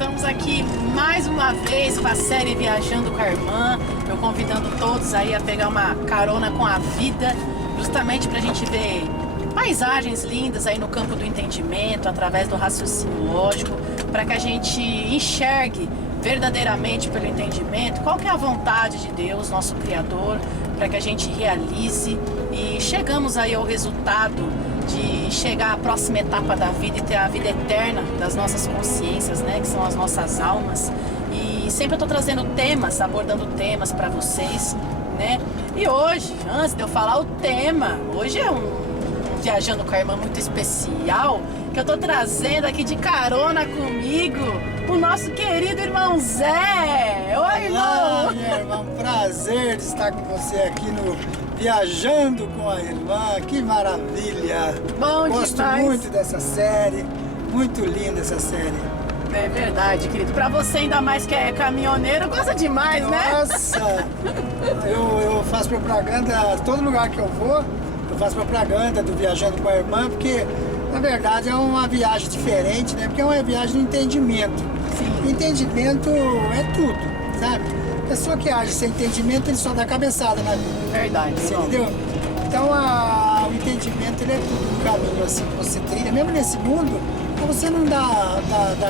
Estamos aqui mais uma vez com a série Viajando com a Irmã. Eu convidando todos aí a pegar uma carona com a vida, justamente para a gente ver paisagens lindas aí no campo do entendimento, através do raciocínio lógico, para que a gente enxergue verdadeiramente pelo entendimento qual que é a vontade de Deus, nosso Criador, para que a gente realize e chegamos aí ao resultado de chegar à próxima etapa da vida e ter a vida eterna das nossas consciências, né, que são as nossas almas. E sempre eu tô trazendo temas, abordando temas para vocês, né? E hoje, antes de eu falar o tema, hoje é um Viajando com a Irmã muito especial, que eu tô trazendo aqui de carona comigo o nosso querido irmão Zé. Oi, irmão! Olá, minha irmã, prazer de estar com você aqui no Viajando com a Irmã, que maravilha! Bom Gosto demais. muito dessa série, muito linda essa série. É verdade, querido. Pra você ainda mais que é caminhoneiro, gosta demais, né? Nossa! eu faço propaganda, todo lugar que eu vou, eu faço propaganda do Viajando com a Irmã, porque na verdade é uma viagem diferente, né? Porque é uma viagem de entendimento. Sim. Entendimento é tudo, sabe? A pessoa que age sem entendimento, ele só dá cabeçada na vida. Verdade, Você irmão. entendeu? Então o entendimento ele é tudo no caminho assim que você trilha, mesmo nesse mundo, pra você não dá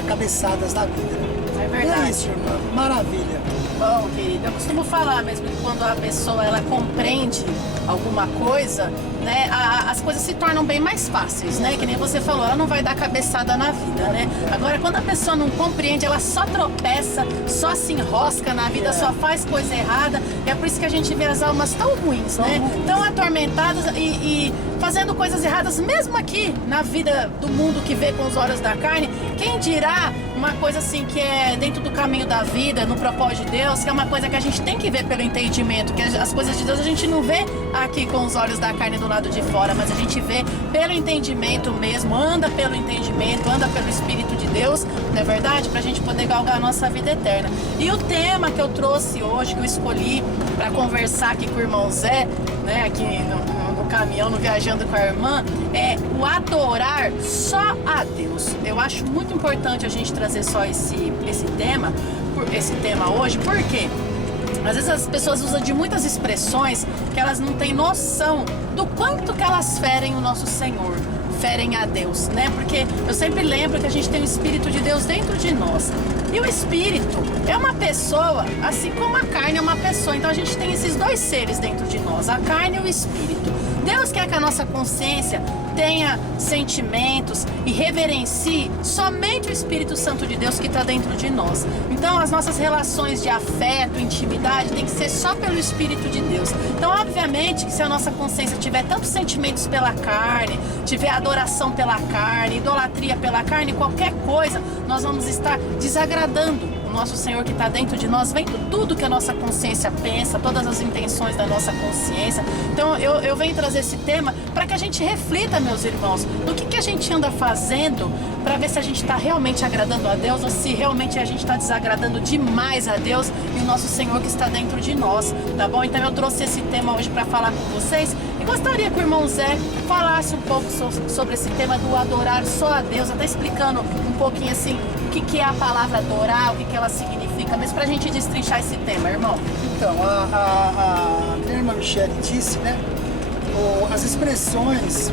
cabeçadas na vida. Né? É verdade. É isso, irmão. Maravilha. Bom, querido, eu costumo falar mesmo que quando a pessoa ela compreende alguma coisa, né, as coisas se tornam bem mais fáceis, né? Que nem você falou, ela não vai dar cabeçada na vida, né? Agora, quando a pessoa não compreende, ela só tropeça, só se enrosca na vida, só faz coisa errada. E é por isso que a gente vê as almas tão ruins, né? Tão atormentadas e fazendo coisas erradas, mesmo aqui na vida do mundo que vê com os olhos da carne. Quem dirá uma coisa assim que é dentro do caminho da vida, no propósito de Deus, que é uma coisa que a gente tem que ver pelo entendimento, que as coisas de Deus a gente não vê aqui com os olhos da carne do lado de fora, mas a gente vê pelo entendimento mesmo, anda pelo entendimento, anda pelo Espírito de Deus, não é verdade? Pra gente poder galgar a nossa vida eterna. E o tema que eu trouxe hoje, que eu escolhi para conversar aqui com o irmão Zé, né, aqui no caminhão, no Viajando com a Irmã, é o adorar só a Deus. Eu acho muito importante a gente trazer só esse tema hoje, porque às vezes as pessoas usam de muitas expressões que elas não têm noção do quanto que elas ferem o nosso Senhor, ferem a Deus, né? Porque eu sempre lembro que a gente tem o Espírito de Deus dentro de nós. E o Espírito é uma pessoa, assim como a carne é uma pessoa. Então a gente tem esses dois seres dentro de nós, a carne e o Espírito. Deus quer que a nossa consciência tenha sentimentos e reverencie somente o Espírito Santo de Deus que está dentro de nós. Então as nossas relações de afeto, intimidade tem que ser só pelo Espírito de Deus. Então obviamente que se a nossa consciência tiver tantos sentimentos pela carne, tiver adoração pela carne, idolatria pela carne, qualquer coisa, nós vamos estar desagradando o nosso Senhor que está dentro de nós, vendo tudo que a nossa consciência pensa, todas as intenções da nossa consciência. Então eu venho trazer esse tema para que a gente reflita, meus irmãos, no que a gente anda fazendo para ver se a gente está realmente agradando a Deus ou se realmente a gente está desagradando demais a Deus e o nosso Senhor que está dentro de nós, tá bom? Então eu trouxe esse tema hoje para falar com vocês e gostaria que o irmão Zé falasse um pouco sobre esse tema do adorar só a Deus, até explicando um pouquinho assim o que é a palavra adorar, o que ela significa, mas pra gente destrinchar esse tema, irmão. Então, a minha irmã Michele disse, né? As expressões,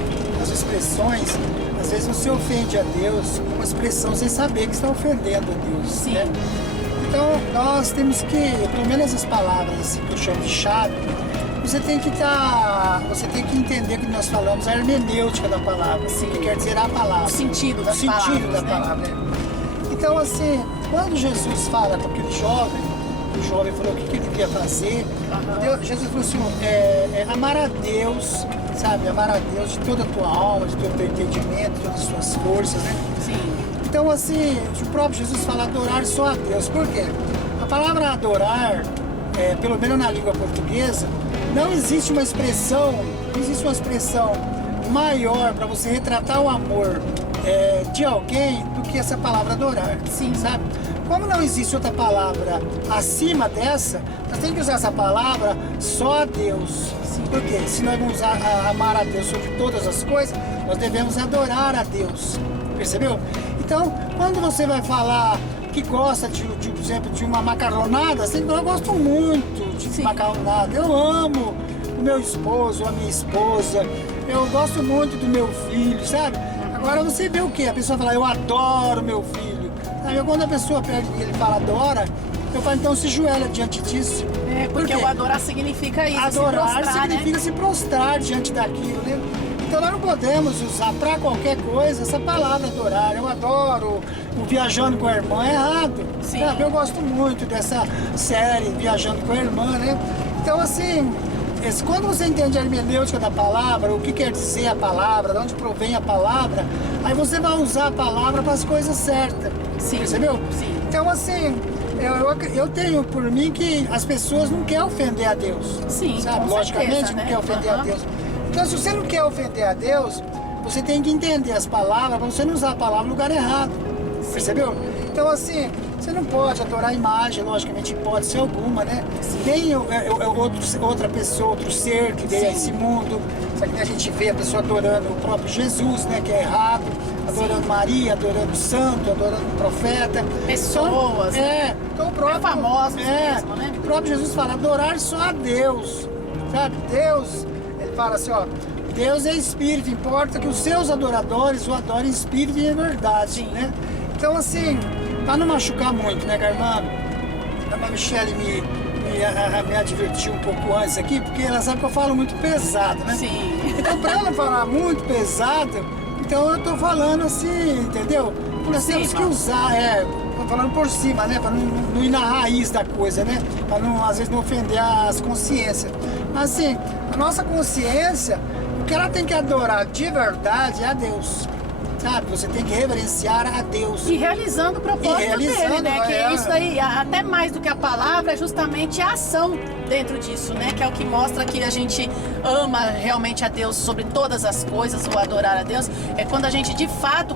às vezes você ofende a Deus com uma expressão sem saber que está ofendendo a Deus. Sim. Né? Então, nós temos que, pelo menos as palavras assim, que eu chamo de chave, você tem que entender que nós falamos a hermenêutica da palavra, assim, que quer dizer a palavra. O sentido das o sentido da palavras, palavra. Né? Então, assim, quando Jesus fala com aquele jovem, o jovem falou o que ele devia fazer, Jesus falou assim, amar a Deus, sabe? Amar a Deus de toda a tua alma, de todo o teu entendimento, de todas as suas forças, né? Sim. Então, assim, o próprio Jesus fala adorar só a Deus. Por quê? A palavra adorar, pelo menos na língua portuguesa, não existe uma expressão maior para você retratar o amor de alguém do que essa palavra adorar. Sim. Sabe? Como não existe outra palavra acima dessa, nós temos que usar essa palavra só a Deus. Sim. Porque se nós vamos amar a Deus sobre todas as coisas, nós devemos adorar a Deus. Percebeu? Então, quando você vai falar que gosta, por exemplo, de uma macarronada, assim, eu gosto muito de macarronada. Eu amo o meu esposo, a minha esposa, eu gosto muito do meu filho, sabe? Agora você vê o quê? A pessoa fala, eu adoro meu filho. Sabe? Quando a pessoa perde e ele fala adora, eu falo, então se joelha diante disso. Porque o adorar significa isso, adorar se prostrar, significa se prostrar diante daquilo, né? Então nós não podemos usar para qualquer coisa essa palavra adorar. Eu adoro o Viajando com a Irmã, é errado. Sabe? Eu gosto muito dessa série Viajando com a Irmã, né? Então assim, quando você entende a hermenêutica da palavra, o que quer dizer a palavra, de onde provém a palavra, aí você vai usar a palavra para as coisas certas. Percebeu? Sim. Então assim, eu tenho por mim que as pessoas não querem ofender a Deus. Sim, sabe? Logicamente certeza, não né? quer ofender a Deus. Então se você não quer ofender a Deus, você tem que entender as palavras para você não usar a palavra no lugar errado. Percebeu? Então assim, você não pode adorar a imagem, logicamente, hipótese alguma, né? Nem outra pessoa, outro ser que veio a esse mundo. Só que a gente vê a pessoa adorando o próprio Jesus, né? Que é errado. Adorando Maria, adorando o santo, adorando o profeta. Pessoas. Então o próprio, famosos mesmo, né? O próprio Jesus fala, adorar só a Deus. Sabe? Deus, ele fala assim, ó. Deus é espírito, importa que os seus adoradores o adorem em espírito e em verdade, né? Então assim, para não machucar muito, né, Carmano? A irmã Michele me advertiu um pouco antes aqui, porque ela sabe que eu falo muito pesado, né? Sim. Então, para não falar muito pesado, então eu tô falando assim, entendeu? Nós temos que usar, tô falando por cima, né? Para não ir na raiz da coisa, né? Para não, às vezes, não ofender as consciências. Mas assim, a nossa consciência, o que ela tem que adorar de verdade é a Deus. Sabe? Você tem que reverenciar a Deus. E realizando o propósito dele, né? Que é isso aí, até mais do que a palavra, é justamente a ação dentro disso, né? Que é o que mostra que a gente ama realmente a Deus sobre todas as coisas, o adorar a Deus. É quando a gente de fato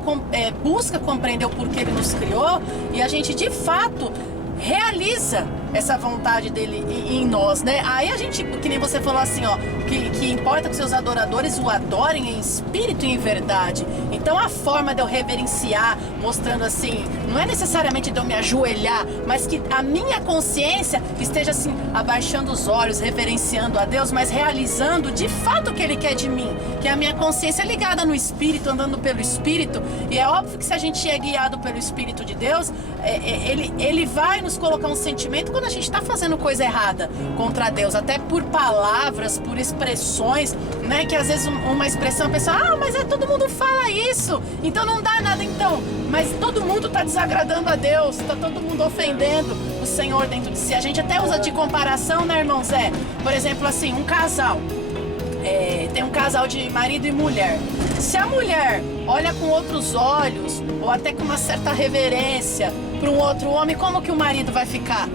busca compreender o porquê ele nos criou e a gente de fato realiza essa vontade dele em nós, né? Aí a gente, que nem você falou assim, ó, que importa que seus adoradores o adorem em espírito e em verdade. Então a forma de eu reverenciar, mostrando assim, não é necessariamente de eu me ajoelhar, mas que a minha consciência esteja assim, abaixando os olhos, reverenciando a Deus, mas realizando de fato o que ele quer de mim, que a minha consciência é ligada no espírito, andando pelo espírito. E é óbvio que se a gente é guiado pelo espírito de Deus, ele vai nos colocar um sentimento quando a gente está fazendo coisa errada contra Deus, até por palavras, por expressões, né? Que às vezes uma expressão, a pessoa, mas todo mundo fala isso, então não dá nada então. Mas todo mundo está desagradando a Deus, está todo mundo ofendendo o Senhor dentro de si. A gente até usa de comparação, né, irmão Zé? Por exemplo, assim, um casal. Tem um casal de marido e mulher. Se a mulher olha com outros olhos, ou até com uma certa reverência para um outro homem, como que o marido vai ficar?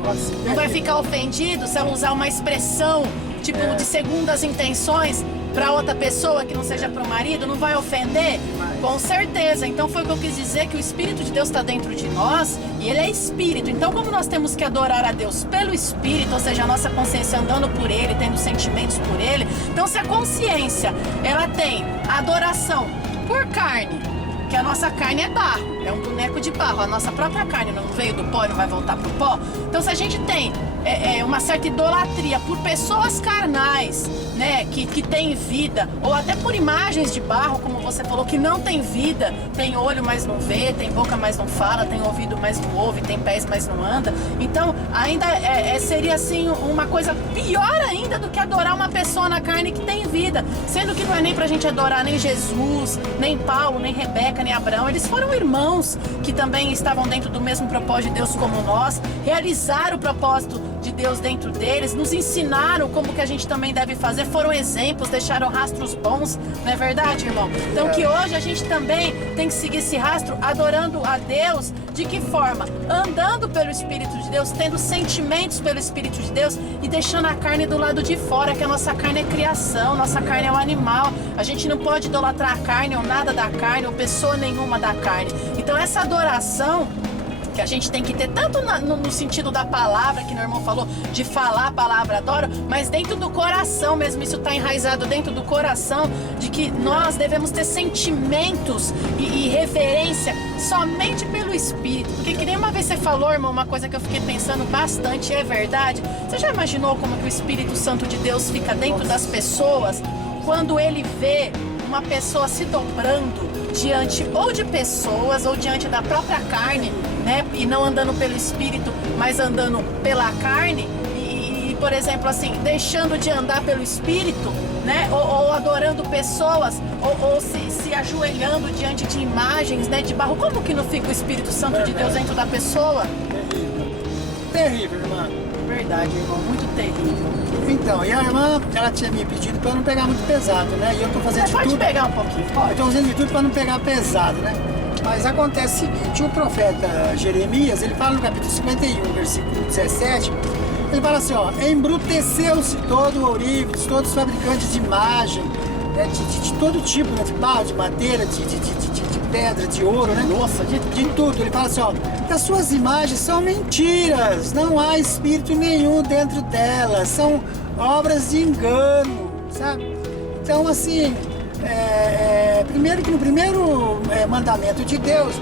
Não vai ficar ofendido se ela usar uma expressão tipo de segundas intenções para outra pessoa que não seja para o marido? Não vai ofender? Com certeza. Então foi o que eu quis dizer, que o Espírito de Deus está dentro de nós e ele é Espírito. Então como nós temos que adorar a Deus pelo Espírito, ou seja, a nossa consciência andando por ele, tendo sentimentos por ele. Então se a consciência ela tem adoração por carne, que a nossa carne é barro, é um boneco de barro, a nossa própria carne não veio do pó e não vai voltar pro pó. Então se a gente tem uma certa idolatria por pessoas carnais, né, que tem vida, ou até por imagens de barro, como você falou, que não tem vida, tem olho, mas não vê, tem boca, mas não fala, tem ouvido, mas não ouve, tem pés, mas não anda. Então ainda seria assim uma coisa pior ainda do que adorar uma pessoa na carne que tem vida, sendo que não é nem pra gente adorar nem Jesus, nem Paulo, nem Rebeca, nem Abraão. Eles foram irmãos que também estavam dentro do mesmo propósito de Deus como nós, realizaram o propósito de Deus dentro deles, nos ensinaram como que a gente também deve fazer, foram exemplos, deixaram rastros bons, não é verdade, irmão? Então que hoje a gente também tem que seguir esse rastro, adorando a Deus, de que forma? Andando pelo Espírito de Deus, tendo sentimentos pelo Espírito de Deus e deixando a carne do lado de fora, que a nossa carne é criação, nossa carne é um animal, a gente não pode idolatrar a carne ou nada da carne, ou pessoa nenhuma da carne. Então essa adoração que a gente tem que ter tanto no sentido da palavra, que meu irmão falou, de falar a palavra adoro, mas dentro do coração mesmo, isso está enraizado dentro do coração, de que nós devemos ter sentimentos e reverência somente pelo Espírito. Porque que nem uma vez você falou, irmão, uma coisa que eu fiquei pensando bastante, é verdade. Você já imaginou como que o Espírito Santo de Deus fica dentro das pessoas quando ele vê uma pessoa se dobrando diante ou de pessoas ou diante da própria carne, né? E não andando pelo Espírito, mas andando pela carne e por exemplo, assim, deixando de andar pelo Espírito, né? Ou adorando pessoas ou se ajoelhando diante de imagens, né? De barro. Como que não fica o Espírito Santo de Deus dentro da pessoa? Terrível, irmã. Verdade, irmão, muito terrível. Então, e a irmã, ela tinha me pedido para não pegar muito pesado, né? E eu tô fazendo Você de pode tudo. pegar um pouquinho, Eu pode. tô fazendo de tudo para não pegar pesado, né? Mas acontece o seguinte, o profeta Jeremias, ele fala no capítulo 51, versículo 17, ele fala assim, ó, embruteceu-se todo o ourives, todos os fabricantes de imagem, né? De todo tipo, né? De barro, de madeira, de pedra, de ouro, né? Nossa, de tudo. Ele fala assim, ó, as suas imagens são mentiras, não há espírito nenhum dentro delas, são obras de engano, sabe? Então, assim, primeiro que no primeiro mandamento de Deus,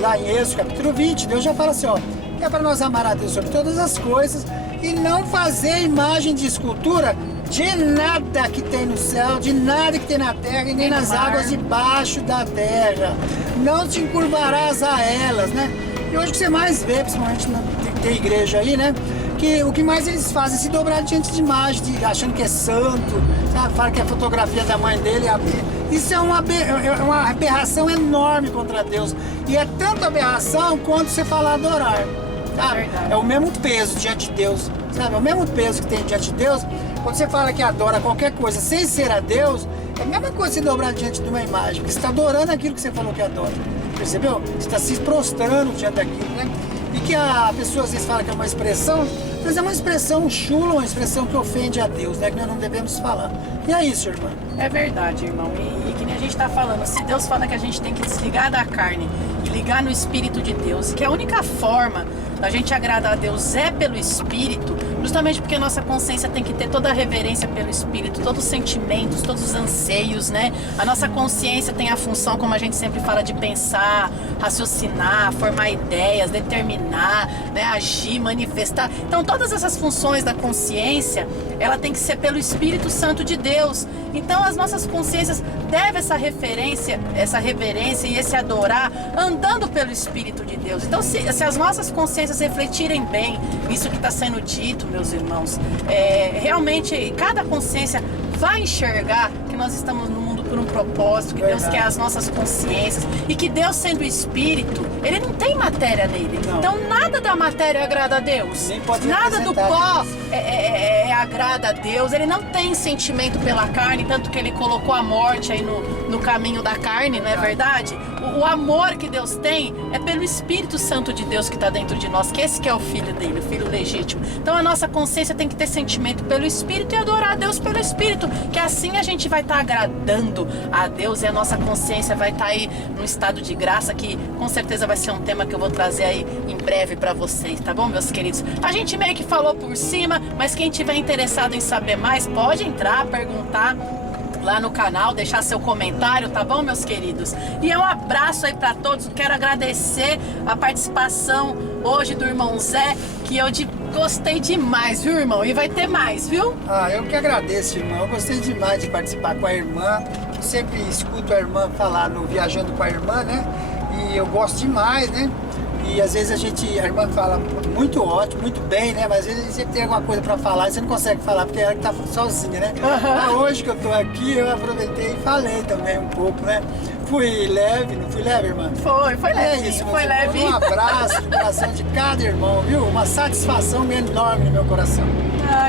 lá em Êxodo, capítulo 20, Deus já fala assim, ó, é para nós amar a Deus sobre todas as coisas e não fazer imagem de escultura de nada que tem no céu, de nada que tem na terra e nem nas águas debaixo da terra. Não te encurvarás a elas, né? E hoje o que você mais vê, principalmente tem igreja aí, né? Que o que mais eles fazem é se dobrar diante de imagem, achando que é santo, sabe? Fala que é a fotografia da mãe dele. Isso é uma aberração enorme contra Deus. E é tanto aberração quanto você falar adorar. Sabe? É o mesmo peso diante de Deus, sabe? É o mesmo peso que tem diante de Deus. Quando você fala que adora qualquer coisa sem ser a Deus, é a mesma coisa que você dobrar diante de uma imagem, porque você está adorando aquilo que você falou que adora. Percebeu? Você está se prostrando diante daquilo, né? E que a pessoa às vezes fala que é uma expressão, mas é uma expressão chula, uma expressão que ofende a Deus, né? Que nós não devemos falar. E é isso, irmã. É verdade, irmão. E que nem a gente está falando, se Deus fala que a gente tem que desligar da carne e ligar no Espírito de Deus, que a única forma da gente agradar a Deus é pelo Espírito, justamente porque a nossa consciência tem que ter toda a reverência pelo Espírito, todos os sentimentos, todos os anseios, né? A nossa consciência tem a função, como a gente sempre fala, de pensar, raciocinar, formar ideias, determinar, né? Agir, manifestar. Então todas essas funções da consciência, ela tem que ser pelo Espírito Santo de Deus. Então as nossas consciências devem essa reverência e esse adorar andando pelo Espírito de Deus. Então se as nossas consciências refletirem bem isso que está sendo dito, meus irmãos, realmente cada consciência vai enxergar que nós estamos no mundo por um propósito, que Deus quer as nossas consciências e que Deus, sendo Espírito, Ele não tem matéria nele. Não. Então nada da matéria agrada a Deus, nada do pó agrada a Deus. Ele não tem sentimento pela carne, tanto que Ele colocou a morte aí no caminho da carne, não é verdade? O amor que Deus tem é pelo Espírito Santo de Deus que está dentro de nós, que esse que é o Filho dele, o Filho legítimo. Então a nossa consciência tem que ter sentimento pelo Espírito e adorar a Deus pelo Espírito, que assim a gente vai estar agradando a Deus e a nossa consciência vai estar aí num estado de graça, que com certeza vai ser um tema que eu vou trazer aí em breve para vocês, tá bom, meus queridos? A gente meio que falou por cima, mas quem tiver interessado em saber mais, pode entrar, perguntar lá no canal, deixar seu comentário, tá bom, meus queridos? E um abraço aí pra todos. Quero agradecer a participação hoje do irmão Zé, que eu gostei demais, viu, irmão? E vai ter mais, viu? Eu que agradeço, irmão. Eu gostei demais de participar com a irmã. Eu sempre escuto a irmã falar no Viajando com a Irmã, né? E eu gosto demais, né? E às vezes a irmã fala muito ótimo, muito bem, né? Mas às vezes sempre tem alguma coisa pra falar e você não consegue falar porque ela que tá sozinha, né? Mas hoje que eu tô aqui, eu aproveitei e falei também um pouco, né? Fui leve, não fui leve, irmã? Foi leve. É isso, foi leve. Um abraço no coração de cada irmão, viu? Uma satisfação enorme no meu coração.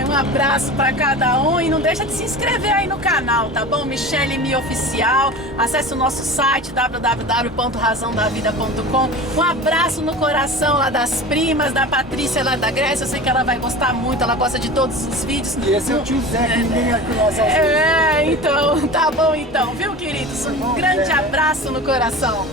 Um abraço para cada um e não deixa de se inscrever aí no canal, tá bom? Michele Mi Oficial. Acesse o nosso site www.razãodavida.com. Um abraço no coração lá das primas, da Patrícia lá da Grécia. Eu sei que ela vai gostar muito, ela gosta de todos os vídeos. E esse é o tio Zé, que ninguém conhece. Então, tá bom então, viu, queridos? Um grande abraço no coração.